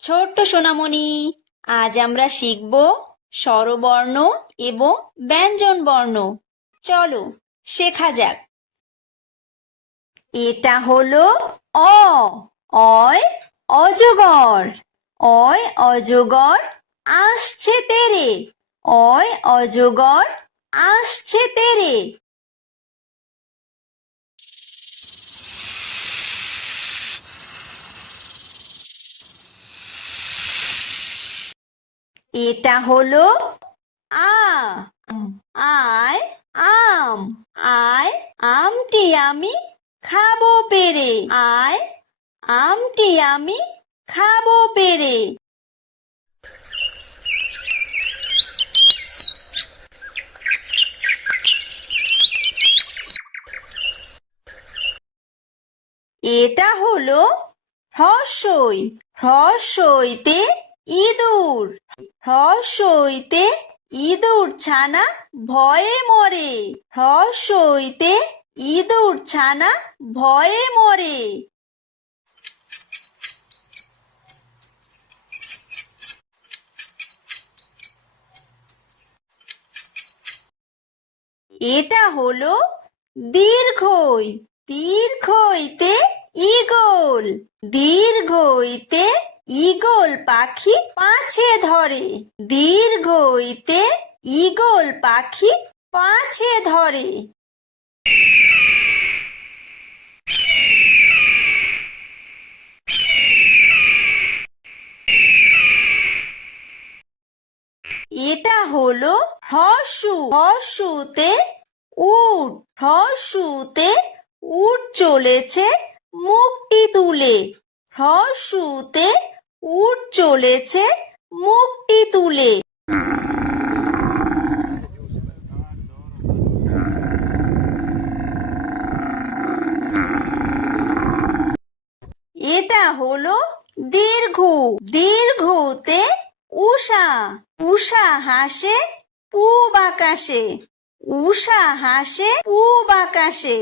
ছোট্ট সোনামণি, আজ আমরা শিখব স্বরবর্ণ এবং ব্যঞ্জন বর্ণ। চলো শেখা যাক। এটা হলো অ। অয় অজগর। অয় অজগর আসছে তেরে। অয় অজগর আসছে তেরে। এটা হলো আ। আয় আম। আয় আমটি আমি খাবো পেরে। আয় আমটি আমি খাবো পেরে। এটা হলো হ্রস্বই। হ্রস্বইতে ইঁদুর। হ্রস্বইতে ইঁদুর ছানা ভয়ে মরে। হ্রস্বইতে ইঁদুর ছানা ভয়ে মরে। এটা হলো দীর্ঘই। দীর্ঘইতে ঈগল। দীর্ঘইতে ঈগল পাখি পাছে ধরে। দীর্ঘইতে ঈগল পাখি পাছে ধরে। এটা হলো হর্ষু। হর্ষুতে উট। হর্ষুতে উট চলেছে মুখটি তুলে। হর্ষুতে উট চলেছে মুখটি তুলে। এটা হলো দীর্ঘ। দীর্ঘতে উষা। উষা হাসে পূব আকাশে। উষা হাসে পূব আকাশে।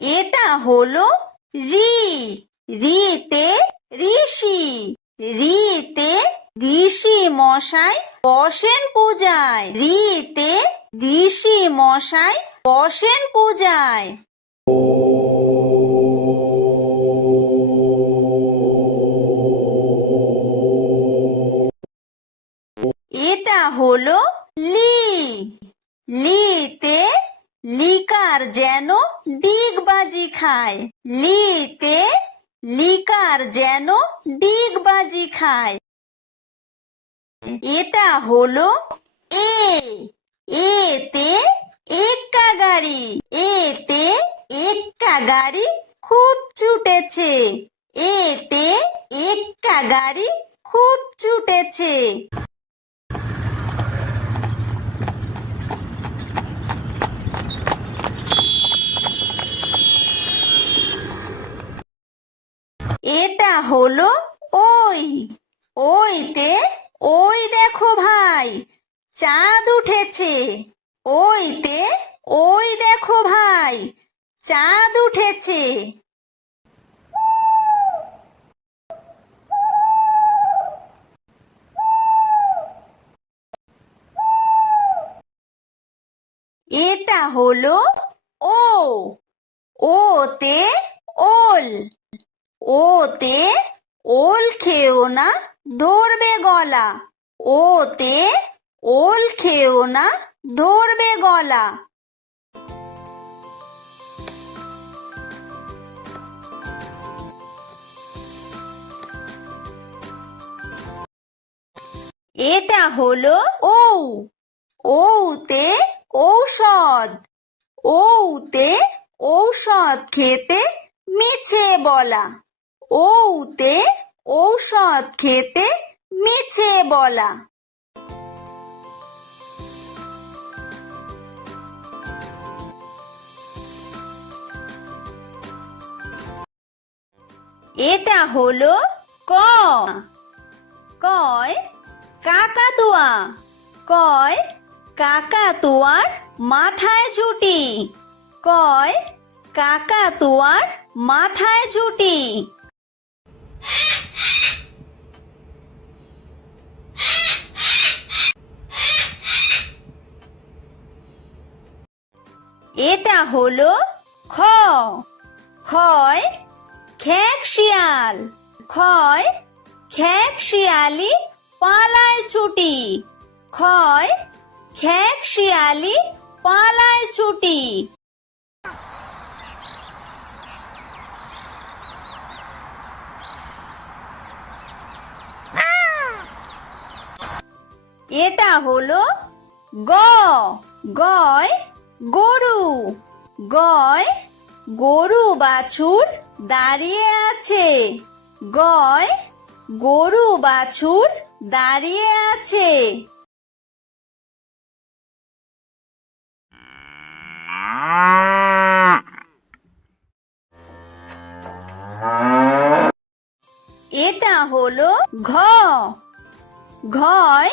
এটা হলো ঋ। ঋতে ঋষি। ঋতে ঋষি মশাই বসেন পূজায়। ঋতে ঋষি মশাই বসেন পূজায়। এটা হলো লি। লিতে লিকার যেন ডিগবাজি খায়। লিতে লিকার যেন ডিগবাজি খায়। এটা হলো এ। এতে এক্কা গাড়ি। এতে এক্কা গাড়ি খুব ছুটেছে। এতে এক্কা গাড়ি খুব ছুটেছে। এটা হলো ওই। ওইতে ওই দেখো ভাই চাঁদ উঠেছে। ওইতে ওই দেখো ভাই চাঁদ উঠেছে। এটা হলো ও। ওতে ওল। ওতে ওল খেও না ধরবে গলা। ওতে ওল খেও না ধরবে গলা। এটা হলো ঔ। ঔতে ঔষধ। ঔতে ঔষধ খেতে মিছে বলা। ঔতে ঔষধ খেতে মিছে বলা। এটা হলো ক। কয় কাকাতুয়া। কয় কাকাতুয়ার মাথায় ঝুঁটি। কয় কাকাতুয়ার মাথায় ঝুঁটি। এটা হলো খ। খয় খেক শিয়াল। খয় খেক শিয়ালি পালায় ছুটি। খয় খেক শিয়ালি পালায় ছুটি। এটা হলো গ। গয় গরু। গয় গরু বাছুর দাঁড়িয়ে আছে। গয় গরু বাছুর দাঁড়িয়ে আছে। এটা হলো ঘ। ঘয়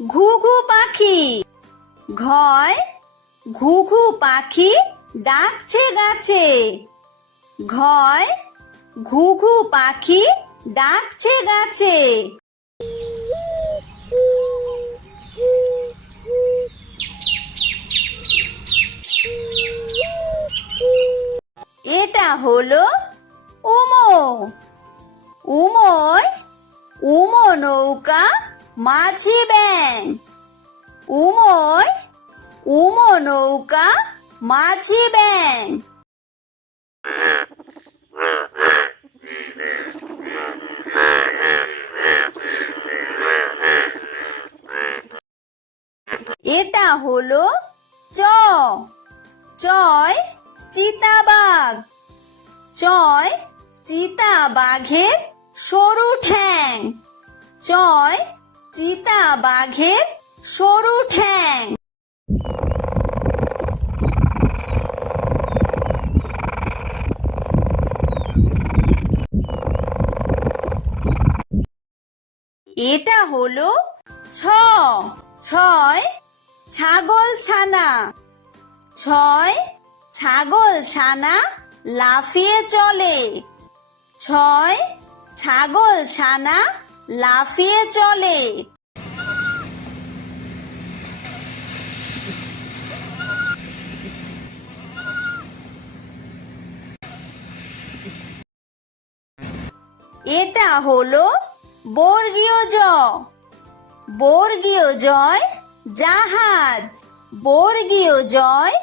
ঘুঘু পাখি। ঘয় ঘুঘু পাখি ডাকছে গাছে। ঘয় ঘুঘু পাখি ডাকছে গাছে। এটা হলো উমো। উমোয় উমো নৌকা মাঝি ব্যাং। উমোয় উমো নৌকা মাঝি ব্যাং। এটা হলো চ। চয় চিতাবাঘ। চয় চিতাবাঘের সরু ঠ্যাং। চয় চিতাবাঘের সরু ঠ্যাং। এটা হলো ছ। ছয় ছাগল ছানা। ছয় ছাগল ছানা লাফিয়ে চলে। ছয় ছাগল ছানা লাফিয়ে চলে। এটা হলো বর্গীয় জ। বর্গীয় জয় জাহাজ। বর্গীয় জয়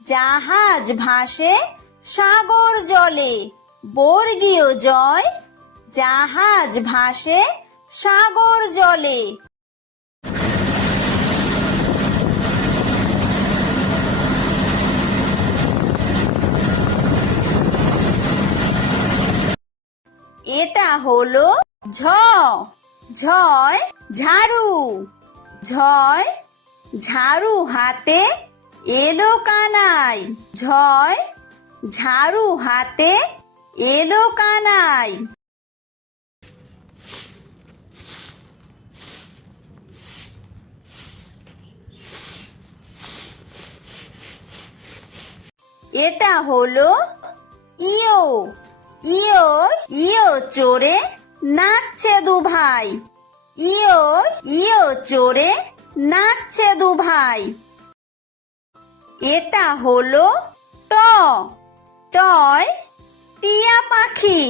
জাহাজ ভাসে সাগর জলে। বর্গীয় জয় জাহাজ ভাসে সাগর জলে। এটা হলো ঝ। ঝয় ঝাড়ু। ঝয় ঝাড়ু হাতে এলো কানাই। ঝয় ঝাড়ু হাতে এলো কানাই। এটা হলো ইয়ো। ইয়ো ইয়ো চড়ে নাচছে দু ভাই। ইয়ো ইয়ো চড়ে নাচছে দু ভাই। এটা হলো ট। টয় টিয়া পাখি।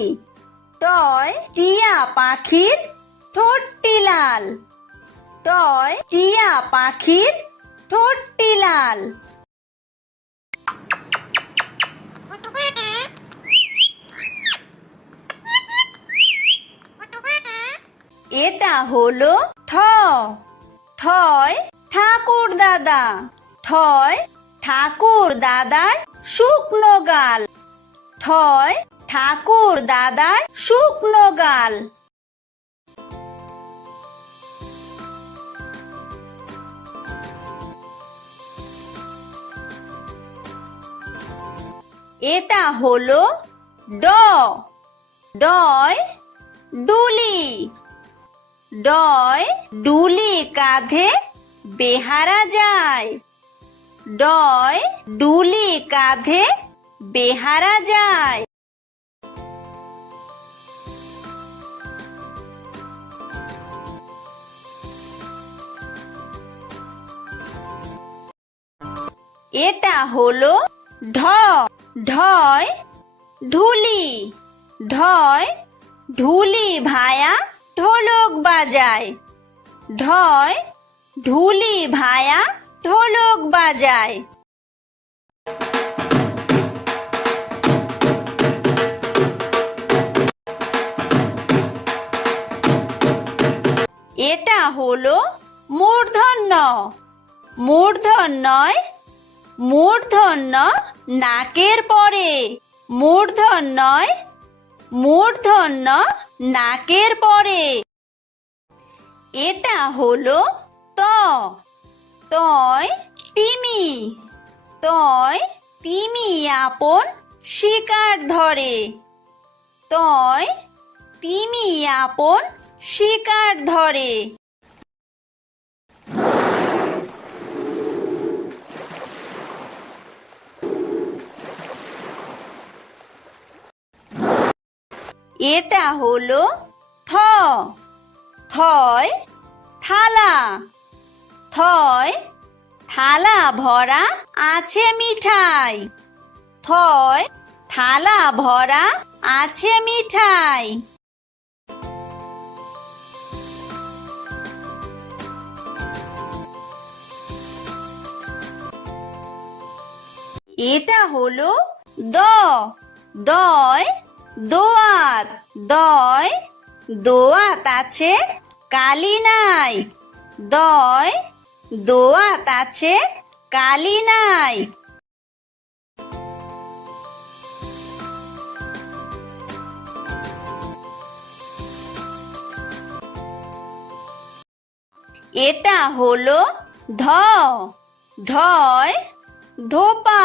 টয় টিয়া পাখির ঠোঁটটি লাল। টয় টিয়া পাখির ঠোঁটটি লাল। এটা হলো ঠ। ঠয় ঠাকুর দাদা। ঠয় ঠাকুর দাদার শুকনো গাল। ঠয় ঠাকুর দাদার শুকনো গাল। এটা হলো ড। ডয় ডুলি, ডয় ডুলি কাঁধে বেহারা যায়, ডয় ডুলি কাঁধে বেহারা যায়। এটা হলো ঢ, ঢয় ঢুলি, ঢয় ঢুলি ভায়া ঢোলক বাজায়, ঢয় ঢুলি ভায়া ঢোলক বাজায়। এটা হলো মূর্ধন্য, মূর্ধন্যয় মূর্ধন্য নাকের পরে, মূর্ধন্যয় মূর্ধন্য নাকের পরে। এটা হলো ত, তয় তিমি, তয় তিমি আপন শিকার ধরে, তয় তিমি আপন শিকার ধরে। এটা হলো থ, থয় থালা, থয় থালা ভরা আছে মিঠাই, থয় থালা ভরা আছে মিঠাই। এটা হলো দ, দয় দোয়াত, দয় দোয়াত আছে কালি নাই, দয় দোয়াত আছে কালি নাই। এটা হলো ধ, ধয় ধোপা,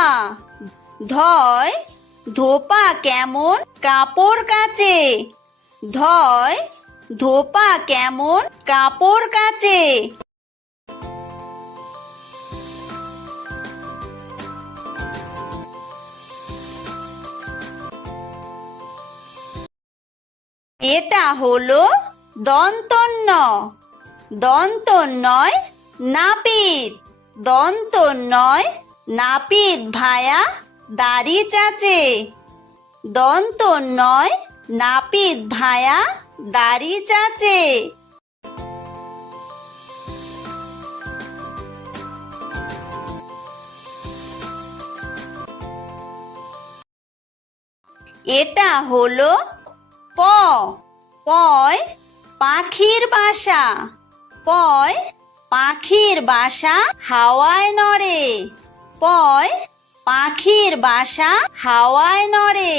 ধয় ধোপা কেমন কাপড় কাচে, ধয় ধোপা কেমন কাপড় কাচে। এটা হলো দন্তন্য, দন্তন্যয় নাপিত, দন্তন্যয় নাপিত ভায়া দাড়ি চাচে, দন্তন্যয় নাপিত ভায়া দাড়ি চাচে। এটা হলো প, পয় পাখির বাসা, পয় পাখির বাসা হাওয়ায় নড়ে, পয় পাখির বাসা হাওয়ায় নড়ে।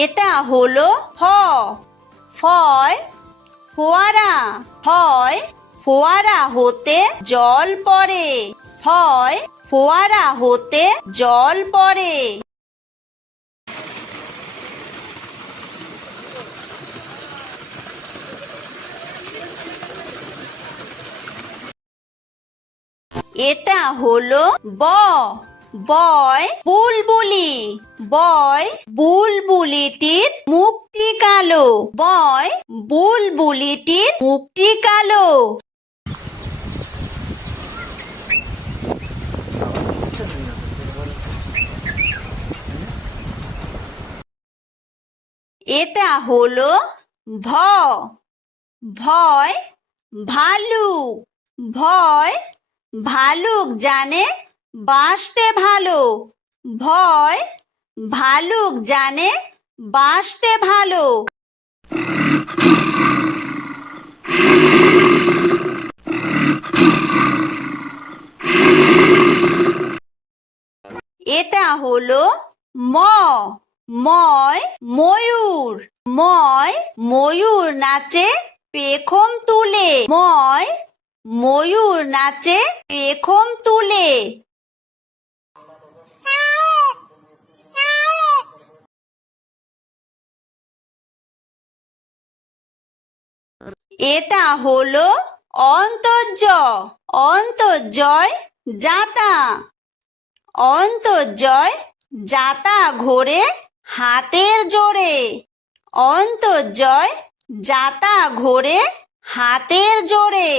এটা হলো ফ, ফয় ফোয়ারা, ফয় ফোয়ারা হতে জল পড়ে, ফয় ফোয়ারা হতে জল পড়ে। এটা হলো ব, বয় বুলবুলি, বয় বুলবুলিটির মুখটি কালো, বয় বুলবুলিটির মুখটি কালো। এটা হলো ভ, ভয় ভালুক, ভয় ভালুক জানে বাসতে ভালো, ভয় ভালুক জানে বাসতে ভালো। এটা হলো ম, ময় ময়ূর, ময় ময়ূর নাচে পেখম তুলে, ময় ময়ূর নাচে পেখম তুলে। এটা হলো অন্তর্য। অন্তর্জয় যাতা। অন্তর্জয় যাতা ঘোরে হাতের জোরে। অন্তর্জয় যাতা ঘোরে হাতের জোরে।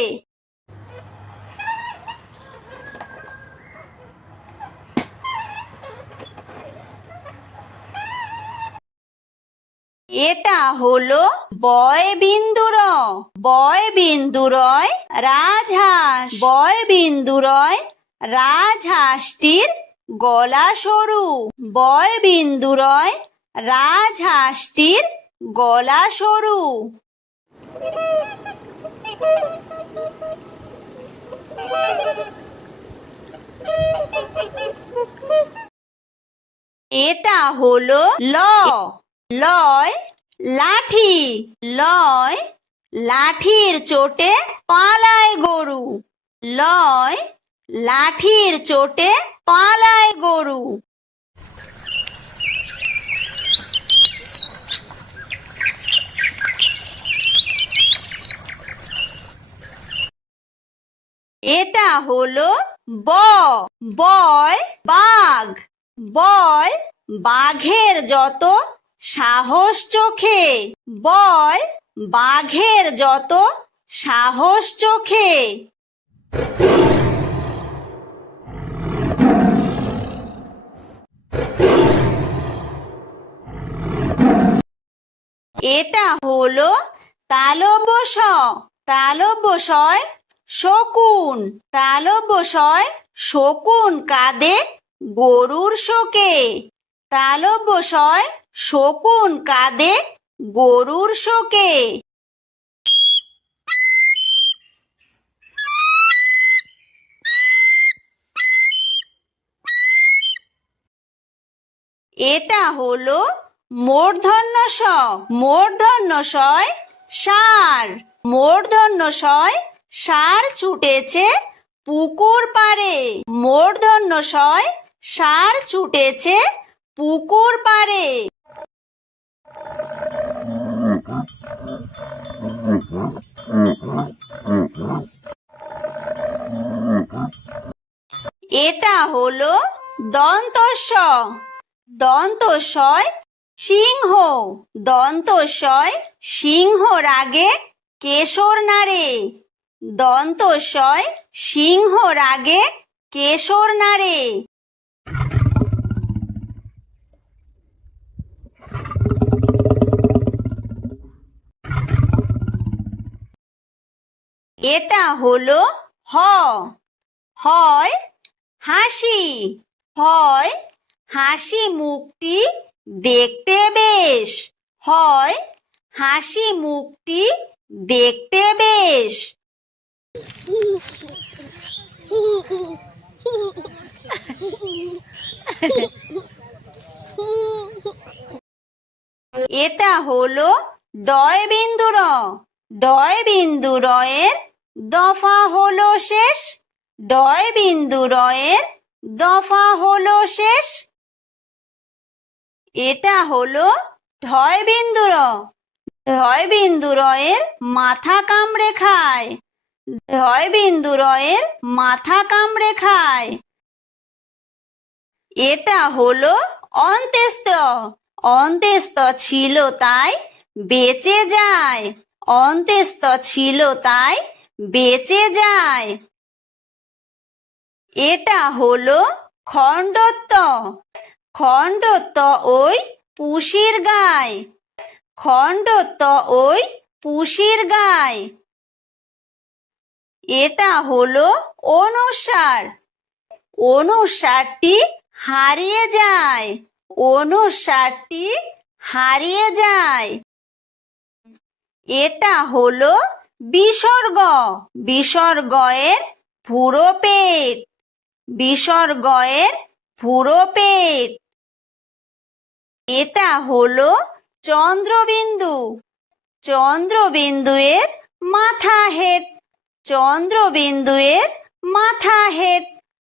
এটা হলো বয় বিন্দুর। বয় বিন্দুরয় রাজহাঁস। বয় বিন্দুরয় রাজহাঁসটির গলা সরু। বয় বিন্দুরয় রাজহাঁসটির গলা সরু। এটা হলো ল। লয় লাঠি। লয় লাঠির চোটে পালায় গরু। লয় লাঠির চোটে পালায় গরু। এটা হলো ব। বয় বাঘ। বয় বাঘের যত সাহস চোখে। বয় বাঘের যত সাহস চোখে। এটা হলো তালব্য শ। তালব্য শয় শকুন। তালব্য শয় শকুন কাঁদে গরুর শোকে। তালব্য শয় শকুন কাঁদে গরুর শোকে। এটা হলো মূর্ধন্য ষ। মূর্ধন্য শয় ষাঁড়। মূর্ধন্য শয় ষাঁড় ছুটেছে পুকুর পাড়ে। মূর্ধন্য শয় ষাঁড় ছুটেছে পুকুর পাড়ে। এটা হলো দন্তস্ব। দন্তস্বয় সিংহ। দন্তস্বয় সিংহ রাগে কেশর নাড়ে। দন্তস্বয় সিংহ রাগে কেশর নাড়ে। এটা হলো হ। হয় হাসি। হয় হাসি মুখটি দেখতে বেশ। হয় হাসি মুখটি দেখতে বেশ। এটা হলো ডয় বিন্দু র। ডয় বিন্দু রয়ের দফা হলো শেষ। ডয় বিন্দু রয়ের দফা হলো শেষ। এটা হলো ঢয় বিন্দু র। ঢয় বিন্দু রয়ের মাথা কামড়ে খায়। ঢয় বিন্দু রয়ের মাথা কামড়ে খায়। এটা হলো অন্ত্যেস্ত। অন্ত্যেস্ত ছিল তাই বেঁচে যায়। অন্ত্যেস্ত ছিল তাই বেঁচে যায়। এটা হলো খণ্ডত্ব। খণ্ডত্ব ওই পুষির গায়। খণ্ডত্ব ওই পুষির গায়। এটা হলো অনুস্বার। অনুস্বারটি হারিয়ে যায়। অনুস্বারটি হারিয়ে যায়। এটা হলো বিসর্গ। বিসর্গয়ের পুরো পেট। বিসর্গয়ের পুরো পেট। এটা হলো চন্দ্রবিন্দু। চন্দ্রবিন্দুয়ের মাথা হেড। চন্দ্রবিন্দু এর মাথা হেঁট